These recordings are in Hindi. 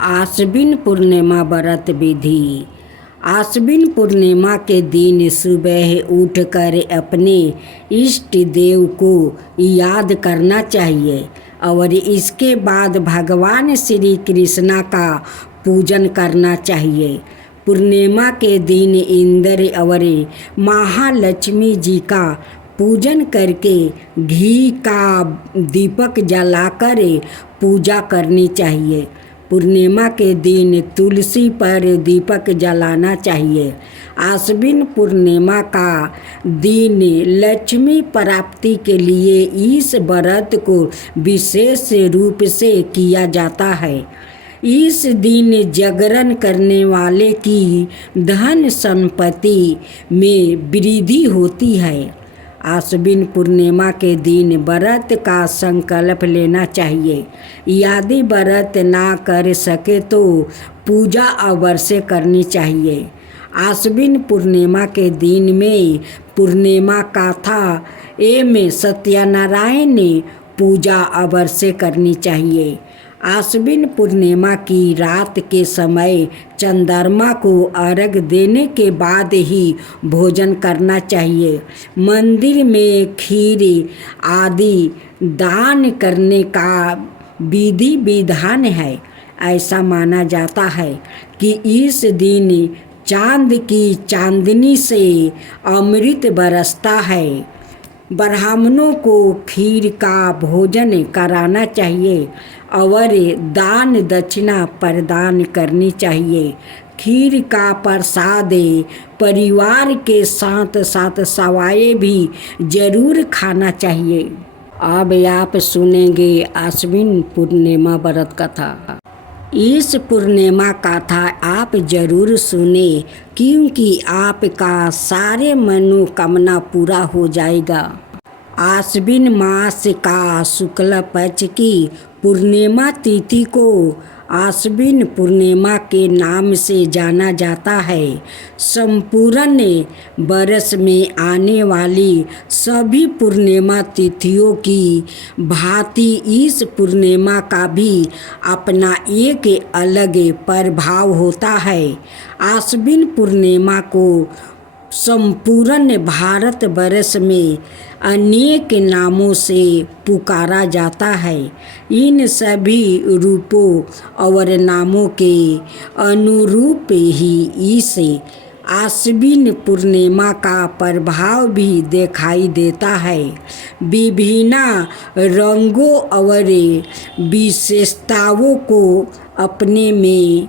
आश्विन पूर्णिमा व्रत विधि। आश्विन पूर्णिमा के दिन सुबह उठकर अपने इष्ट देव को याद करना चाहिए और इसके बाद भगवान श्री कृष्ण का पूजन करना चाहिए। पूर्णिमा के दिन इंद्र और महालक्ष्मी जी का पूजन करके घी का दीपक जलाकर पूजा करनी चाहिए। पूर्णिमा के दिन तुलसी पर दीपक जलाना चाहिए। आश्विन पूर्णिमा का दिन लक्ष्मी प्राप्ति के लिए इस व्रत को विशेष रूप से किया जाता है। इस दिन जागरण करने वाले की धन संपत्ति में वृद्धि होती है। आश्विन पूर्णिमा के दिन व्रत का संकल्प लेना चाहिए। यदि व्रत ना कर सके तो पूजा अवश्य करनी चाहिए। आश्विन पूर्णिमा के दिन में पूर्णिमा कथा एवं सत्यनारायण पूजा अवश्य करनी चाहिए। आश्विन पूर्णिमा की रात के समय चंद्रमा को अर्घ्य देने के बाद ही भोजन करना चाहिए। मंदिर में खीर आदि दान करने का विधि विधान है। ऐसा माना जाता है कि इस दिन चांद की चांदनी से अमृत बरसता है। ब्राह्मणों को खीर का भोजन कराना चाहिए और दान दक्षिणा प्रदान करनी चाहिए। खीर का प्रसाद परिवार के साथ साथ सवाए भी जरूर खाना चाहिए। अब आप सुनेंगे आश्विन पूर्णिमा व्रत कथा। इस पूर्णिमा कथा आप जरूर सुने क्योंकि आपका सारे मनोकामना पूरा हो जाएगा। आश्विन मास का शुक्ल पक्ष की पूर्णिमा तिथि को आश्विन पूर्णिमा के नाम से जाना जाता है। संपूर्ण वर्ष में आने वाली सभी पूर्णिमा तिथियों की भांति इस पूर्णिमा का भी अपना एक अलग प्रभाव होता है। आश्विन पूर्णिमा को संपूर्ण भारत वर्ष में अनेक नामों से पुकारा जाता है। इन सभी रूपों और नामों के अनुरूप ही इस आश्विन पूर्णिमा का प्रभाव भी दिखाई देता है। विभिन्न रंगों और विशेषताओं को अपने में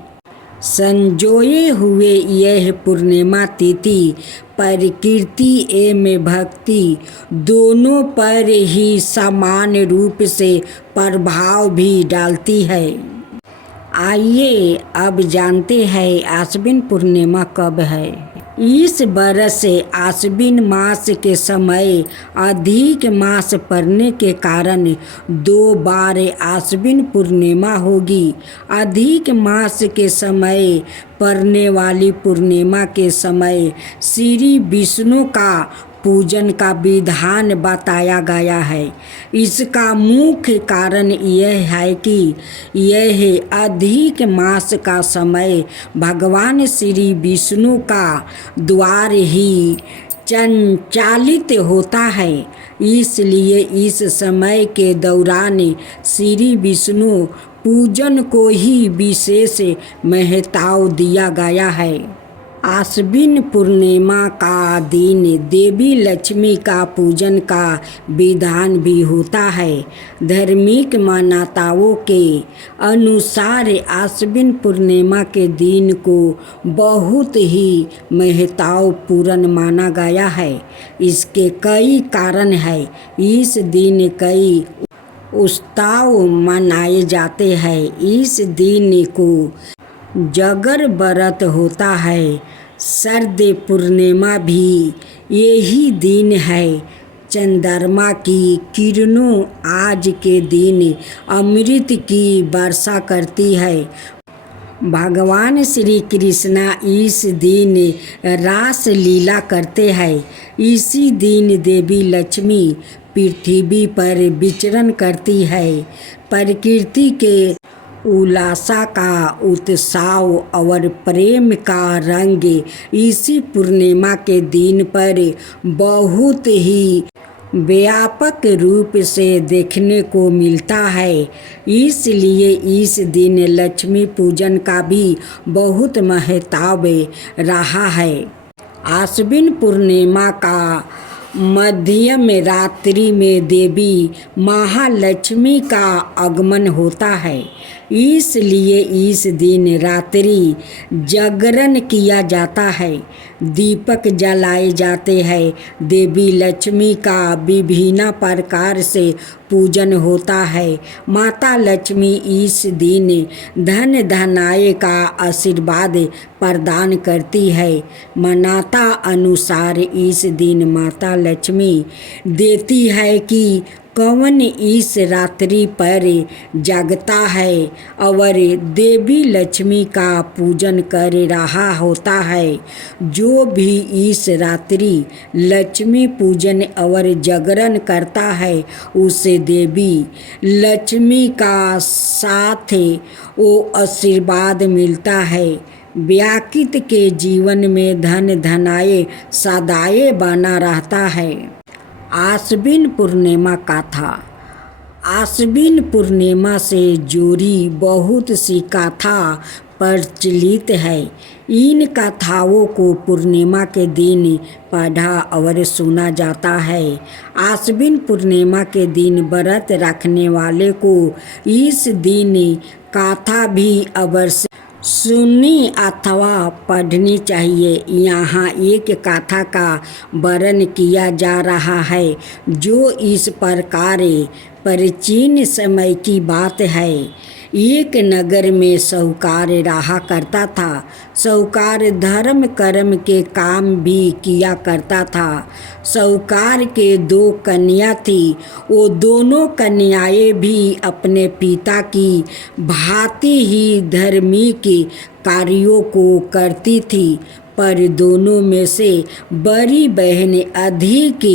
संजोए हुए यह पूर्णिमा तिथि प्रकृति एवं भक्ति दोनों पर ही समान रूप से प्रभाव भी डालती है। आइए अब जानते हैं आश्विन पूर्णिमा कब है। इस वर्ष आश्विन मास के समय अधिक मास पड़ने के कारण 2 बार आश्विन पूर्णिमा होगी। अधिक मास के समय पड़ने वाली पूर्णिमा के समय श्री विष्णु का पूजन का विधान बताया गया है। इसका मुख्य कारण यह है कि यह अधिक मास का समय भगवान श्री विष्णु का द्वार ही संचालित होता है। इसलिए इस समय के दौरान श्री विष्णु पूजन को ही विशेष महत्व दिया गया है। आश्विन पूर्णिमा का दिन देवी लक्ष्मी का पूजन का विधान भी होता है। धार्मिक मान्यताओं के अनुसार आश्विन पूर्णिमा के दिन को बहुत ही महत्वपूर्ण माना गया है। इसके कई कारण हैं। इस दिन कई उत्सव मनाए जाते हैं। इस दिन को जागर व्रत होता है। शरद पूर्णिमा भी यही दिन है। चंद्रमा की किरणों आज के दिन अमृत की वर्षा करती है। भगवान श्री कृष्ण इस दिन रास लीला करते हैं। इसी दिन देवी लक्ष्मी पृथ्वी पर विचरण करती है। प्रकृति के उल्लासा का उत्साह और प्रेम का रंग इसी पूर्णिमा के दिन पर बहुत ही व्यापक रूप से देखने को मिलता है। इसलिए इस दिन लक्ष्मी पूजन का भी बहुत महत्व रहा है। आश्विन पूर्णिमा का मध्यम रात्रि में देवी महालक्ष्मी का आगमन होता है। इसलिए इस दिन रात्रि जागरण किया जाता है, दीपक जलाए जाते हैं, देवी लक्ष्मी का विभिन्न प्रकार से पूजन होता है। माता लक्ष्मी इस दिन धन धनाय का आशीर्वाद प्रदान करती है। मान्यता अनुसार इस दिन माता लक्ष्मी देती है कि कौन इस रात्रि पर जागता है और देवी लक्ष्मी का पूजन कर रहा होता है। जो भी इस रात्रि लक्ष्मी पूजन और जागरण करता है उसे देवी लक्ष्मी का साथ वो आशीर्वाद मिलता है। व्यक्ति के जीवन में धन धनाय सदाए बना रहता है। आश्विन पूर्णिमा कथा। आश्विन पूर्णिमा से जुड़ी बहुत सी कथा प्रचलित है। इन कथाओं को पूर्णिमा के दिन पढ़ा और सुना जाता है। आश्विन पूर्णिमा के दिन व्रत रखने वाले को इस दिन कथा भी अवश्य सुननी अथवा पढ़नी चाहिए। यहाँ एक कथा का वर्णन किया जा रहा है जो इस प्रकार प्राचीन समय की बात है। एक नगर में साहूकार रहा करता था। साहूकार धर्म कर्म के काम भी किया करता था। साहूकार के 2 कन्या थी। वो दोनों कन्याएं भी अपने पिता की भांति ही धार्मिक कार्यों को करती थी, पर दोनों में से बड़ी बहन अधिक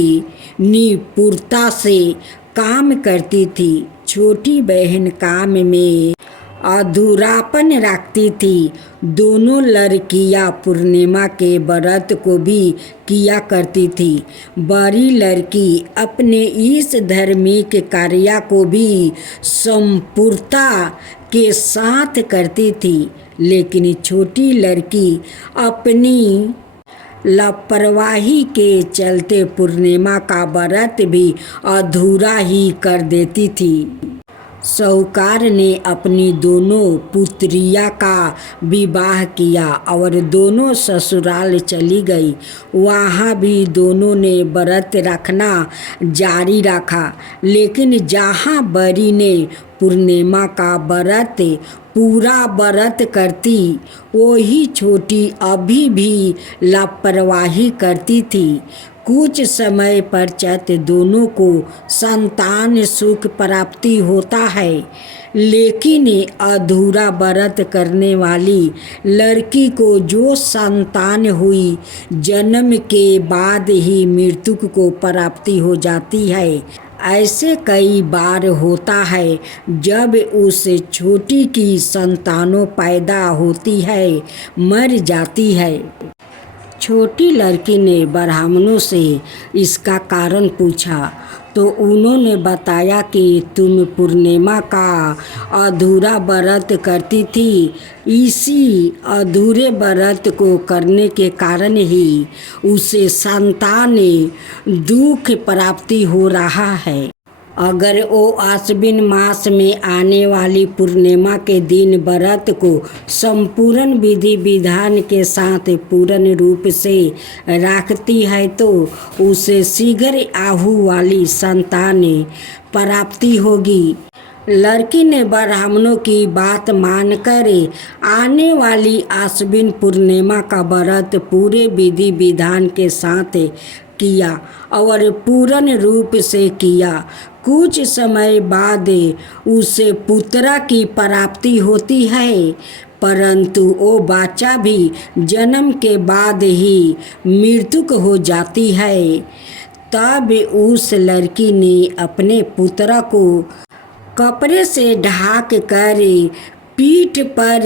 निपुणता से काम करती थी। छोटी बहन काम में अधूरापन रखती थी। दोनों लड़कियां पूर्णिमा के व्रत को भी किया करती थी। बड़ी लड़की अपने इस धार्मिक कार्य को भी संपूर्णता के साथ करती थी, लेकिन छोटी लड़की अपनी लापरवाही के चलते पूर्णिमा का व्रत भी अधूरा ही कर देती थी। साहूकार ने अपनी दोनों पुत्रियां का विवाह किया और दोनों ससुराल चली गई। वहाँ भी दोनों ने व्रत रखना जारी रखा, लेकिन जहाँ बड़ी ने पूर्णिमा का व्रत पूरा व्रत करती, वही छोटी अभी भी लापरवाही करती थी। कुछ समय पश्चात दोनों को संतान सुख प्राप्ति होता है, लेकिन अधूरा व्रत करने वाली लड़की को जो संतान हुई, जन्म के बाद ही मृत्यु को प्राप्ति हो जाती है। ऐसे कई बार होता है जब उस छोटी की संतानों पैदा होती है, मर जाती है। छोटी लड़की ने ब्राह्मणों से इसका कारण पूछा तो उन्होंने बताया कि तुम पूर्णिमा का अधूरा व्रत करती थी। इसी अधूरे व्रत को करने के कारण ही उसे संतान दुख प्राप्ति हो रहा है। अगर वो आश्विन मास में आने वाली पूर्णिमा के दिन व्रत को संपूर्ण विधि विधान के साथ पूर्ण रूप से रखती है तो उसे शीघ्र आहू वाली संतान प्राप्ति होगी। लड़की ने ब्राह्मणों की बात मानकर आने वाली आश्विन पूर्णिमा का व्रत पूरे विधि विधान के साथ किया और पूर्ण रूप से किया। कुछ समय बाद उसे पुत्र की प्राप्ति होती है, परंतु वो बच्चा भी जन्म के बाद ही मृत्यु हो जाती है। तब उस लड़की ने अपने पुत्र को कपड़े से ढक कर पीठ पर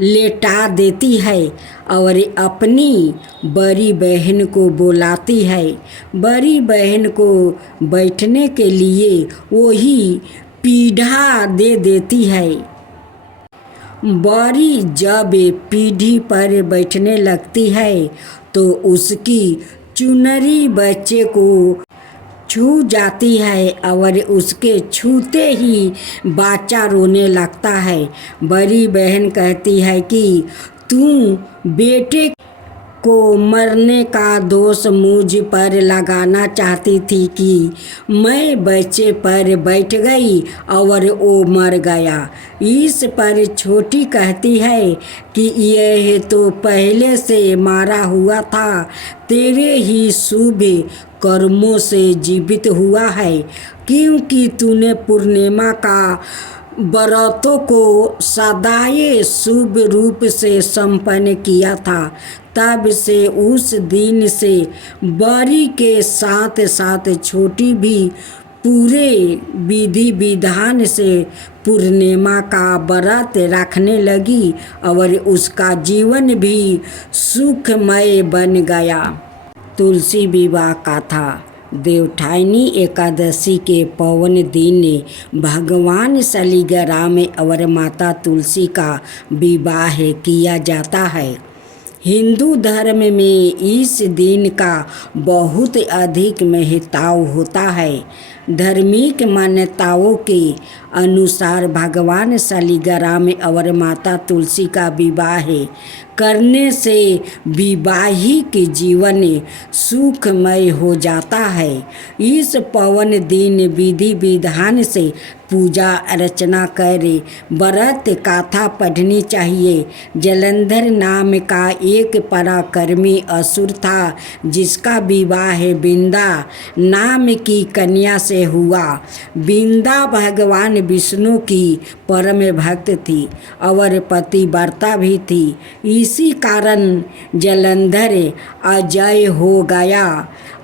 लेटा देती है और अपनी बड़ी बहन को बुलाती है। बड़ी बहन को बैठने के लिए वही पीढ़ा दे देती है। बड़ी जब पीढ़ी पर बैठने लगती है तो उसकी चुनरी बच्चे को छू जाती है और उसके छूते ही बच्चा रोने लगता है। बड़ी बहन कहती है कि तू बेटे को मरने का दोष मुझ पर लगाना चाहती थी कि मैं बच्चे पर बैठ गई और वो मर गया। इस पर छोटी कहती है कि यह तो पहले से मारा हुआ था, तेरे ही शुभ कर्मों से जीवित हुआ है, क्योंकि तूने पूर्णिमा का व्रतों को सदाए शुभ रूप से संपन्न किया था। तब से उस दिन से बड़ी के साथ साथ छोटी भी पूरे विधि विधान से पूर्णिमा का व्रत रखने लगी और उसका जीवन भी सुखमय बन गया। तुलसी विवाह कथा। देवठानी एकादशी के पावन दिन भगवान शालिग्राम और माता तुलसी का विवाह किया जाता है। हिंदू धर्म में इस दिन का बहुत अधिक महत्व होता है। धार्मिक मान्यताओं के अनुसार भगवान शालिग्राम और माता तुलसी का विवाह करने से वैवाहिक जीवन सुखमय हो जाता है। इस पावन दिन विधि विधान से पूजा अर्चना कर व्रत कथा पढ़नी चाहिए। जलंधर नाम का एक पराक्रमी असुर था जिसका विवाह बिंदा नाम की कन्या से हुआ। बिंदा भगवान विष्णु की परम भक्त थी और पतिव्रता भी थी। इसी कारण जलंधर अजय हो गया।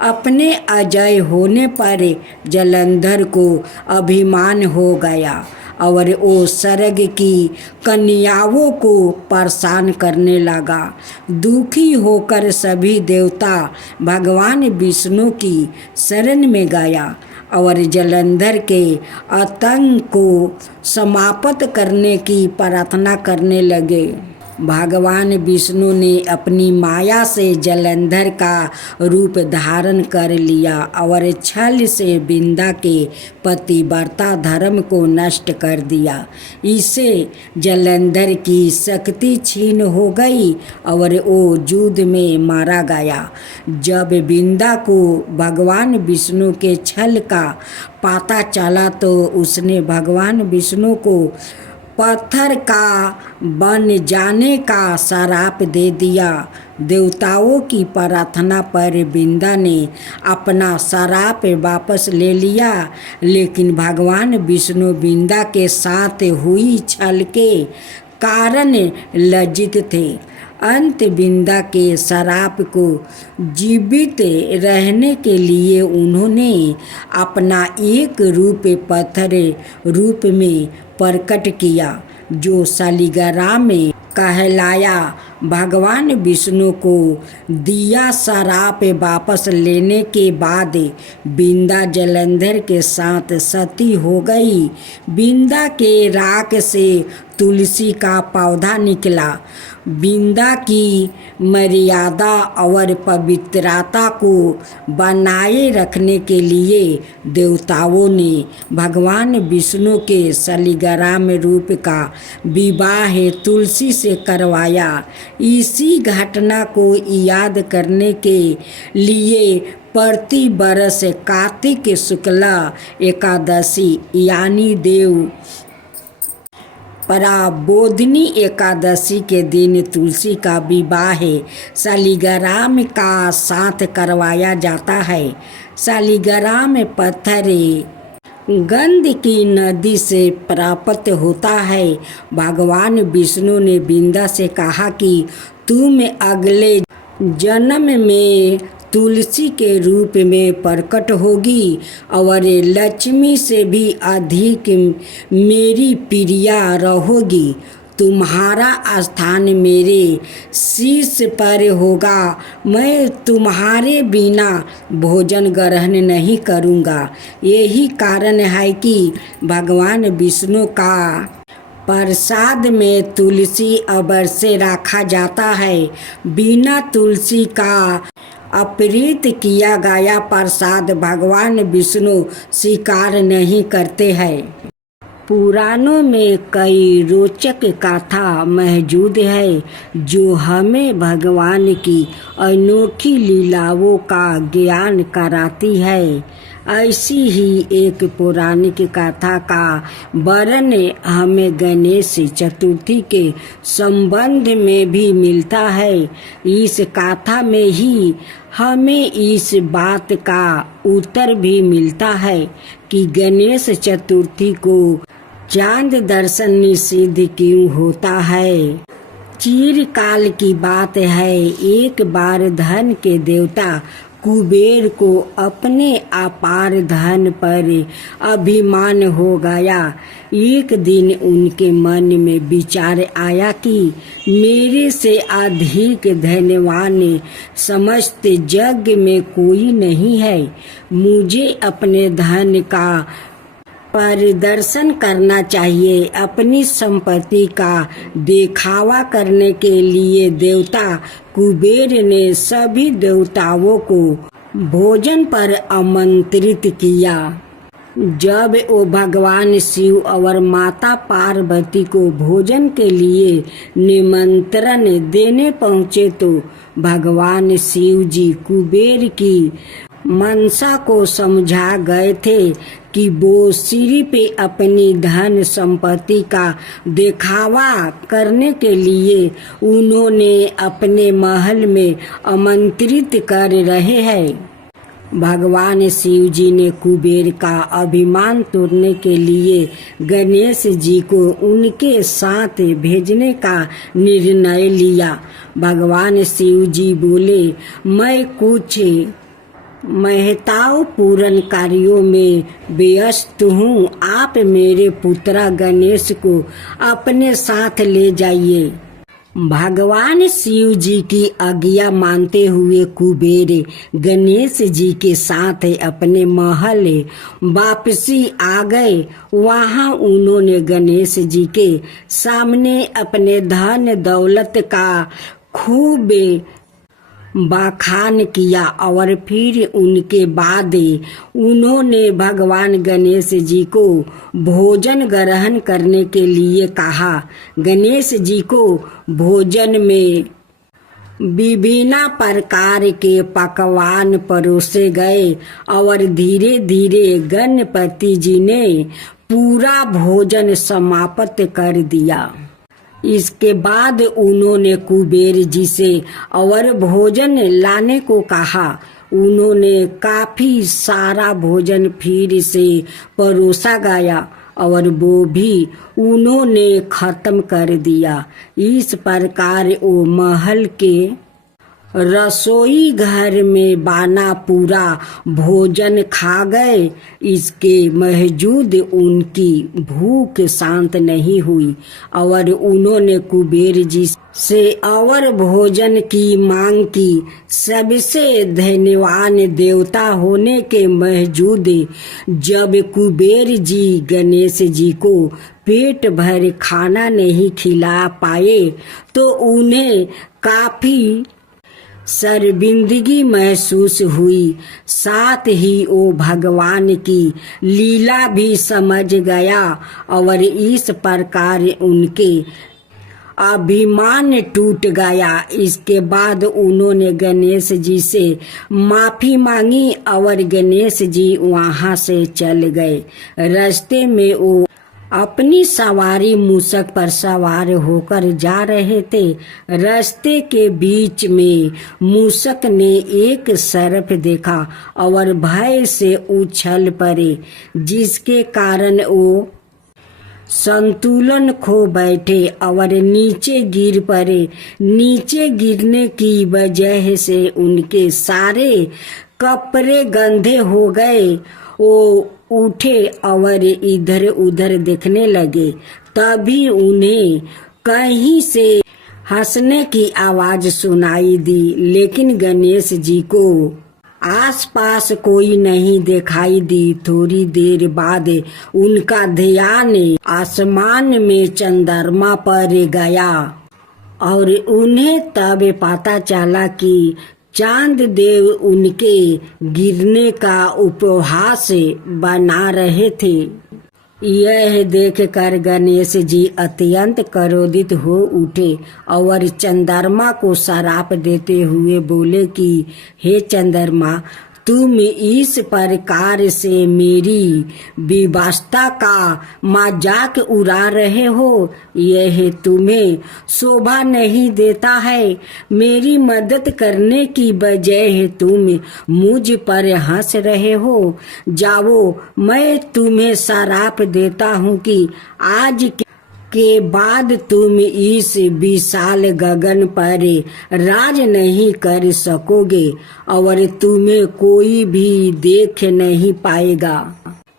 अपने अजय होने पर जलंधर को अभिमान हो गया और वो स्वर्ग की कन्याओं को परेशान करने लगा। दुखी होकर सभी देवता भगवान विष्णु की शरण में गया और जलंधर के आतंक को समाप्त करने की प्रार्थना करने लगे। भगवान विष्णु ने अपनी माया से जलंधर का रूप धारण कर लिया और छल से बिंदा के पतिव्रता धर्म को नष्ट कर दिया। इससे जलंधर की शक्ति छीन हो गई और वो युद्ध में मारा गया। जब बिंदा को भगवान विष्णु के छल का पता चला तो उसने भगवान विष्णु को पत्थर का बन जाने का श्राप दे दिया। देवताओं की प्रार्थना पर बिंदा ने अपना श्राप वापस ले लिया, लेकिन भगवान विष्णु बिंदा के साथ हुई छल के कारण लज्जित थे। अंत बिंदा के श्राप को जीवित रहने के लिए उन्होंने अपना एक रूप पत्थर रूप में प्रकट किया जो शालिग्राम में कहलाया। भगवान विष्णु को दिया श्राप वापस लेने के बाद बिंदा जलंधर के साथ सती हो गई। बिंदा के राख से तुलसी का पौधा निकला। बिंदा की मर्यादा और पवित्रता को बनाए रखने के लिए देवताओं ने भगवान विष्णु के शालिग्राम रूप का विवाह तुलसी से करवाया। इसी घटना को याद करने के लिए प्रति बरस कार्तिक शुक्ला एकादशी यानी देव पराबोधिनी एकादशी के दिन तुलसी का विवाह शालिग्राम का साथ करवाया जाता है। शालिग्राम पत्थर गंध की नदी से प्राप्त होता है। भगवान विष्णु ने बिंदा से कहा कि तुम अगले जन्म में तुलसी के रूप में प्रकट होगी और लक्ष्मी से भी अधिक मेरी प्रिया रहोगी। तुम्हारा स्थान मेरे शीश पर होगा। मैं तुम्हारे बिना भोजन ग्रहण नहीं करूँगा। यही कारण है कि भगवान विष्णु का प्रसाद में तुलसी अवश्य रखा जाता है। बिना तुलसी का अपहृत किया गया प्रसाद भगवान विष्णु स्वीकार नहीं करते हैं। पुराणों में कई रोचक कथा मौजूद है जो हमें भगवान की अनोखी लीलाओं का ज्ञान कराती है। ऐसी ही एक पौराणिक कथा का वर्णन हमें गणेश चतुर्थी के संबंध में भी मिलता है। इस कथा में ही हमें इस बात का उत्तर भी मिलता है कि गणेश चतुर्थी को चांद दर्शन निषिद्ध क्यों होता है। चिरकाल की बात है, एक बार धन के देवता कुबेर को अपने अपार धन पर अभिमान हो गया। एक दिन उनके मन में विचार आया कि मेरे से अधिक धनवान समस्त जग में कोई नहीं है। मुझे अपने धन का प्रदर्शन करना चाहिए। अपनी संपत्ति का दिखावा करने के लिए देवता कुबेर ने सभी देवताओं को भोजन पर आमंत्रित किया। जब वो भगवान शिव और माता पार्वती को भोजन के लिए निमंत्रण देने पहुँचे तो भगवान शिव जी कुबेर की मनसा को समझा गए थे कि वो सिर्फ अपनी धन संपत्ति का दिखावा करने के लिए उन्होंने अपने महल में आमंत्रित कर रहे हैं। भगवान शिव जी ने कुबेर का अभिमान तोड़ने के लिए गणेश जी को उनके साथ भेजने का निर्णय लिया। भगवान शिव जी बोले, मैं कुछ महत्वपूर्ण कार्यों में व्यस्त हूँ। आप मेरे पुत्र गणेश को अपने साथ ले जाइए। भगवान शिव जी की आज्ञा मानते हुए कुबेर गणेश जी के साथ अपने महल वापसी आ गए। वहाँ उन्होंने गणेश जी के सामने अपने धन दौलत का खूब बखान किया और फिर उनके बाद उन्होंने भगवान गणेश जी को भोजन ग्रहण करने के लिए कहा। गणेश जी को भोजन में विभिन्न प्रकार के पकवान परोसे गए और धीरे धीरे गणपति जी ने पूरा भोजन समाप्त कर दिया। इसके बाद उन्होंने कुबेर जी से और भोजन लाने को कहा। उन्होंने काफी सारा भोजन फिर से परोसा गया और वो भी उन्होंने खत्म कर दिया। इस प्रकार वो महल के रसोई घर में बना पूरा भोजन खा गए। इसके बावजूद उनकी भूख शांत नहीं हुई और उन्होंने कुबेर जी से और भोजन की मांग की। सबसे धनवान देवता होने के बावजूद जब कुबेर जी गणेश जी को पेट भर खाना नहीं खिला पाए तो उन्हें काफी शर्मिंदगी महसूस हुई। साथ ही वो भगवान की लीला भी समझ गया और इस प्रकार उनके अभिमान टूट गया। इसके बाद उन्होंने गणेश जी से माफी मांगी और गणेश जी वहां से चल गए। रास्ते में वो अपनी सवारी मूषक पर सवार होकर जा रहे थे। रास्ते के बीच में मूषक ने एक सर्प देखा और भय से उछल पड़े, जिसके कारण वो संतुलन खो बैठे और नीचे गिर पड़े। नीचे गिरने की वजह से उनके सारे कपड़े गंदे हो गए। वो उठे और इधर उधर देखने लगे। तभी उन्हें कहीं से हंसने की आवाज सुनाई दी, लेकिन गणेश जी को आसपास कोई नहीं दिखाई दी। थोड़ी देर बाद उनका ध्यान आसमान में चंद्रमा पर गया और उन्हें तब पता चला कि चांद देव उनके गिरने का उपहास बना रहे थे। यह देखकर गणेश जी अत्यंत क्रोधित हो उठे और चंद्रमा को श्राप देते हुए बोले कि हे चंद्रमा, तुम इस प्रकार से मेरी व्यवस्था का मजाक उड़ा रहे हो, यह तुम्हें शोभा नहीं देता है। मेरी मदद करने की बजाय तुम मुझ पर हंस रहे हो। जाओ, मैं तुम्हें श्राप देता हूँ कि आज के बाद तुम इस विशाल गगन पर राज नहीं कर सकोगे और तुम्हें कोई भी देख नहीं पाएगा।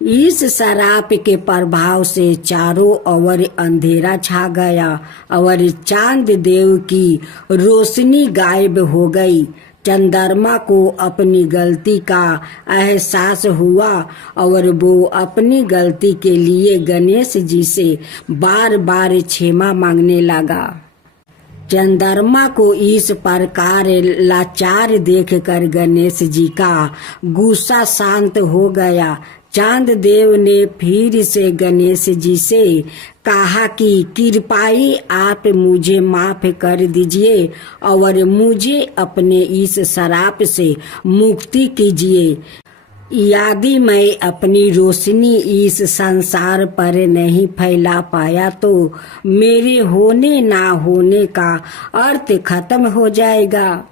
इस श्राप के प्रभाव से चारों ओर अंधेरा छा गया और चांद देव की रोशनी गायब हो गई। चंद्रमा को अपनी गलती का एहसास हुआ और वो अपनी गलती के लिए गणेश जी से बार बार क्षमा मांगने लगा। चंद्रमा को इस प्रकार लाचार देखकर गणेश जी का गुस्सा शांत हो गया। चांद देव ने फिर से गणेश जी से कहा कि कृपाई आप मुझे माफ कर दीजिए और मुझे अपने इस श्राप से मुक्ति कीजिए। यदि मैं अपनी रोशनी इस संसार पर नहीं फैला पाया तो मेरे होने ना होने का अर्थ खत्म हो जाएगा।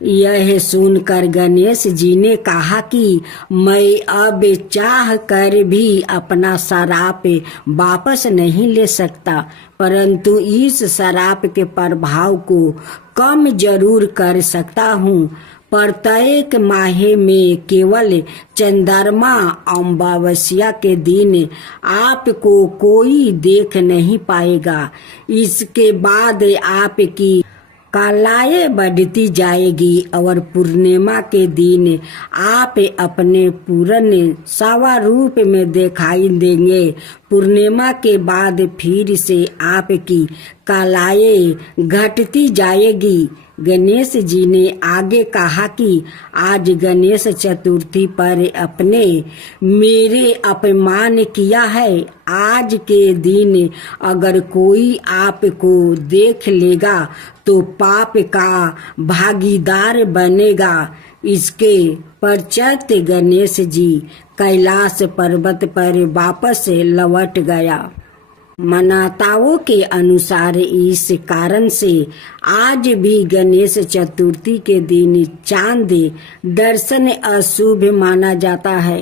यह सुनकर गणेश जी ने कहा कि मैं अब चाह कर भी अपना श्राप वापस नहीं ले सकता, परंतु इस श्राप के प्रभाव को कम जरूर कर सकता हूँ। प्रत्येक माह में केवल चंद्रमा अमावस्या के दिन आपको कोई देख नहीं पाएगा। इसके बाद आपकी कलाएं बढ़ती जाएगी और पूर्णिमा के दिन आप अपने पूर्ण स्वरूप में दिखाई देंगे। पूर्णिमा के बाद फिर से आपकी कलाएं घटती जाएगी। गणेश जी ने आगे कहा कि आज गणेश चतुर्थी पर अपने मेरे अपमान किया है। आज के दिन अगर कोई आपको देख लेगा तो पाप का भागीदार बनेगा। इसके पश्चात गणेश जी कैलाश पर्वत पर वापस लौट गया। मान्यताओं के अनुसार इस कारण से आज भी गणेश चतुर्थी के दिन चांद दर्शन अशुभ माना जाता है।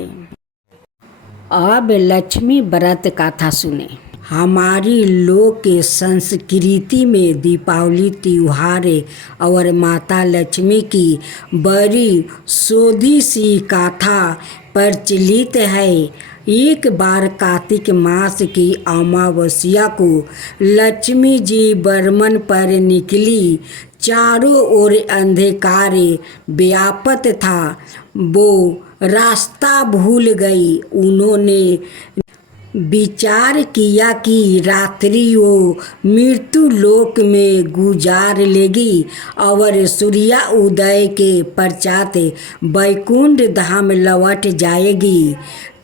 अब लक्ष्मी व्रत कथा सुने। हमारी लोक संस्कृति में दीपावली त्योहार और माता लक्ष्मी की बड़ी सोधी सी कथा प्रचलित है। एक बार कार्तिक मास की अमावस्या को लक्ष्मी जी बर्मन पर निकली। चारों ओर अंधकार व्याप्त था। वो रास्ता भूल गई। उन्होंने विचार किया कि रात्रि वो मृत्यु लोक में गुजार लेगी और सूर्योदय के पश्चात वैकुंठ धाम लौट जाएगी।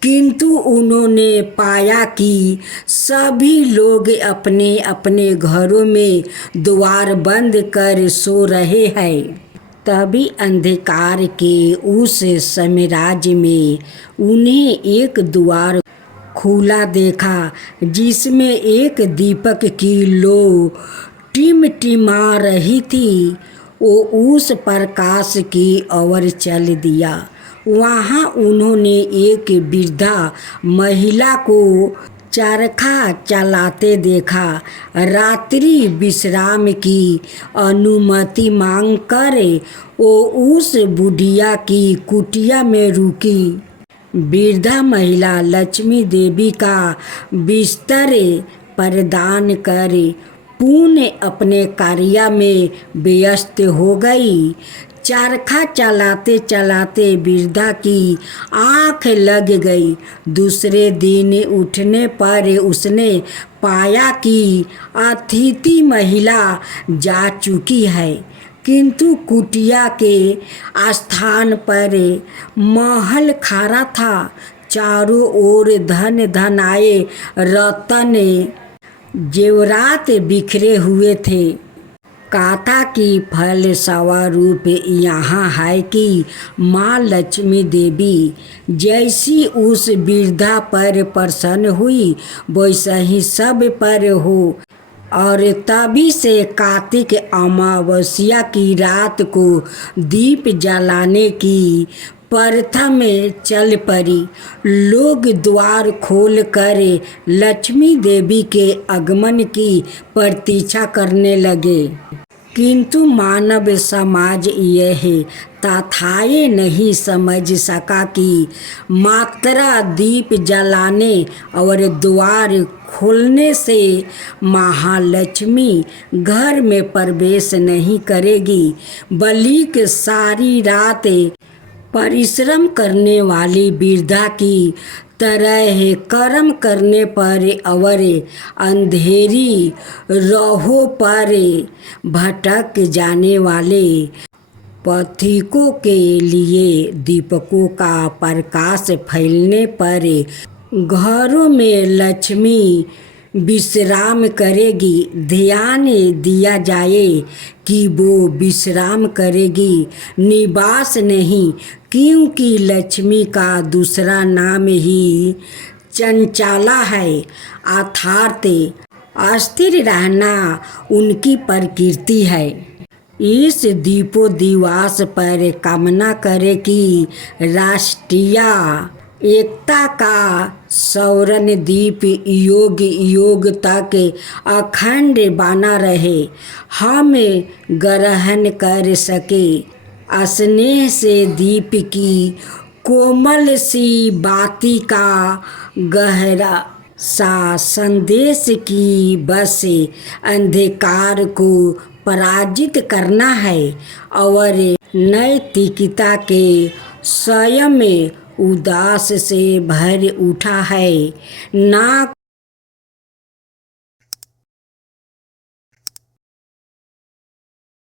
किंतु उन्होंने पाया कि सभी लोग अपने अपने घरों में द्वार बंद कर सो रहे हैं। तभी अंधकार के उस साम्राज्य में उन्हें एक द्वार खुला देखा, जिसमें एक दीपक की लो टिमटिमा रही थी। वो उस प्रकाश की ओर चल दिया। वहाँ उन्होंने एक वृद्धा महिला को चरखा चलाते देखा। रात्रि विश्राम की अनुमति मांगकर वो उस बुढ़िया की कुटिया में रुकी। वृद्धा महिला लक्ष्मी देवी का बिस्तर प्रदान कर पुण्य अपने कार्य में व्यस्त हो गई। चरखा चलाते चलाते वृद्धा की आँख लग गई। दूसरे दिन उठने पर उसने पाया कि अतिथि महिला जा चुकी है, किंतु कुटिया के स्थान पर महल खड़ा था। चारों ओर धन धन आए रतन जेवरात बिखरे हुए थे। कथा की फलस्वरूप यहाँ है कि माँ लक्ष्मी देवी जैसी उस वृद्धा पर प्रसन्न हुई, वैसा ही सब पर हो। और तभी से कार्तिक अमावस्या की रात को दीप जलाने की प्रथा में चल पड़ी। लोग द्वार खोल कर लक्ष्मी देवी के आगमन की प्रतीक्षा करने लगे, किंतु मानव समाज यह तथ्य नहीं समझ सका कि मात्र दीप जलाने और द्वार खोलने से महालक्ष्मी घर में प्रवेश नहीं करेगी, बल्कि सारी रात परिश्रम करने वाली वृद्धा की तरह कर्म करने पर और अंधेरी राहों पर भटक जाने वाले पथिकों के लिए दीपकों का प्रकाश फैलने पर घरों में लक्ष्मी विश्राम करेगी। ध्यान दिया जाए कि वो विश्राम करेगी, निवास नहीं, क्योंकि लक्ष्मी का दूसरा नाम ही चंचला है, अर्थात अस्थिर रहना उनकी प्रकृति है। इस दीपोदिवस पर कामना करें कि राष्ट्रीय एकता का स्वर्ण दीप युग युग तक अखंड बना रहे, हम ग्रहण कर सके। स्नेह से दीप की कोमल सी बाती का गहरा सा संदेश की बस अंधकार को पराजित करना है और नैतिकता के स्वयं में उदास से भर उठा है, ना